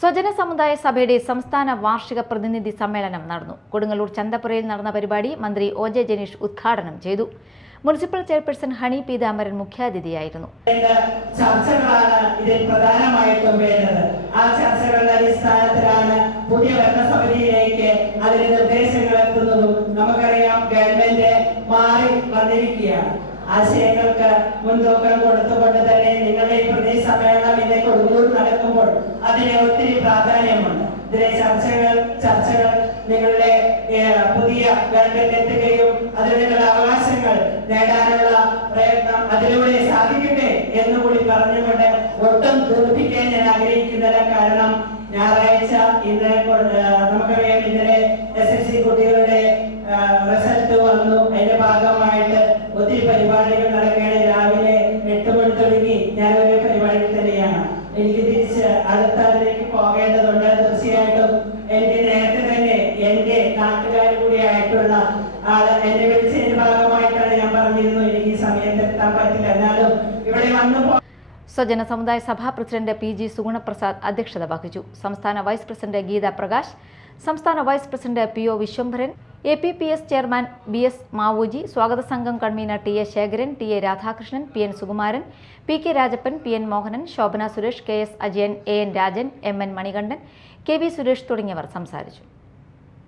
സ്വജന സമുദായ സഭയുടെ സംസ്ഥാന വാർഷിക പ്രതിനിധി സമ്മേളനം നടന്നു. കൊടുങ്ങല്ലൂർ ചന്തപ്പുരയിൽ നടന്ന പരിപാടി മന്ത്രി ഒ.ജെ. ജനീഷ് ഉദ്ഘാടനം ചെയ്തു. മുനിസിപ്പൽ ചെയർപേഴ്സൺ ഹണി പീതാംബരൻ മുഖ്യാതിഥിയായിരുന്നു. ചർച്ചകളാണ് ഇതിൽ പ്രധാനമായിട്ടും വേണ്ടത്. ആ ചർച്ചകളുടെ അടിസ്ഥാനത്തിലാണ് പുതിയ ഭരണസമിതിയിലേക്ക് അതിന്റെ നിർദ്ദേശങ്ങൾ എത്തുന്നതും. നമുക്കറിയാം, ഗവൺമെന്റ് മാറി വന്നിരിക്കുകയാണ്. ആശയങ്ങൾക്ക് മുൻതൂക്കം കൊടുത്തുകൊണ്ട് തന്നെ നിങ്ങളുടെ ഈ പ്രദേശ സമ്മേളനം ഇന്ന് കൊടുങ്ങല്ലൂർ നടക്കുമ്പോൾ അതിന് ഒത്തിരി പ്രാധാന്യമുണ്ട്. ഇതിലെ ചർച്ചകൾ നിങ്ങളുടെ പുതിയ ഗവൺമെന്റ് എത്തുകയും അതിനുള്ള അവകാശങ്ങൾ നേടാനുള്ള പ്രയത്നം അതിലൂടെ സാധിക്കട്ടെ എന്നുകൂടി പറഞ്ഞുകൊണ്ട് ഒട്ടും ദീർഘിക്കാൻ ഞാൻ ആഗ്രഹിക്കുന്നില്ല. കാരണം ഞായറാഴ്ച ഇന്ന് നമുക്കറിയാം, ഇന്നലെ SSLC കുട്ടികളുടെ റിസൾട്ട് വന്നു. അതിന്റെ ഭാഗമായിട്ട് ഒത്തിരി പരിപാടികൾ നടക്കുകയാണ്. രാവിലെ 8 മണി തുടങ്ങി ഞാനൊരു പരിപാടിയിൽ തന്നെയാണ്. എനിക്ക് തിരിച്ച് അടുത്തതിലേക്ക് പോകേണ്ടതുണ്ട്. തീർച്ചയായിട്ടും എനിക്ക് നേരത്തെ തന്നെ എന്റെ നാട്ടുകാർ കൂടിയായിട്ടുള്ള ആള് എന്നെ വിളിച്ചതിന്റെ ഭാഗമായിട്ടാണ് ഞാൻ പറഞ്ഞിരുന്നു എനിക്ക് ഈ സമയത്ത് എത്താൻ പറ്റില്ല. എന്നാലും ഇവിടെ വന്നു സ്വജന സമുദായ സഭാ പ്രസിഡന്റ് PG സുഗുണപ്രസാദ് അധ്യക്ഷത വഹിച്ചു. സംസ്ഥാന വൈസ് പ്രസിഡന്റ് ഗീത പ്രകാശ്, സംസ്ഥാന vice president PO Vishwambharan, APPS chairman BS Mavooji, സ്വാഗത സംഘം convener TA Sekharan, TA Radhakrishnan, PN Sukumaran, PK Rajappan, PN Mohanan, Shobhana Suresh, KS Ajayan, AN Rajan, MN Manikandan, KV Suresh തുടങ്ങിയവർ സംസാരിച്ചു.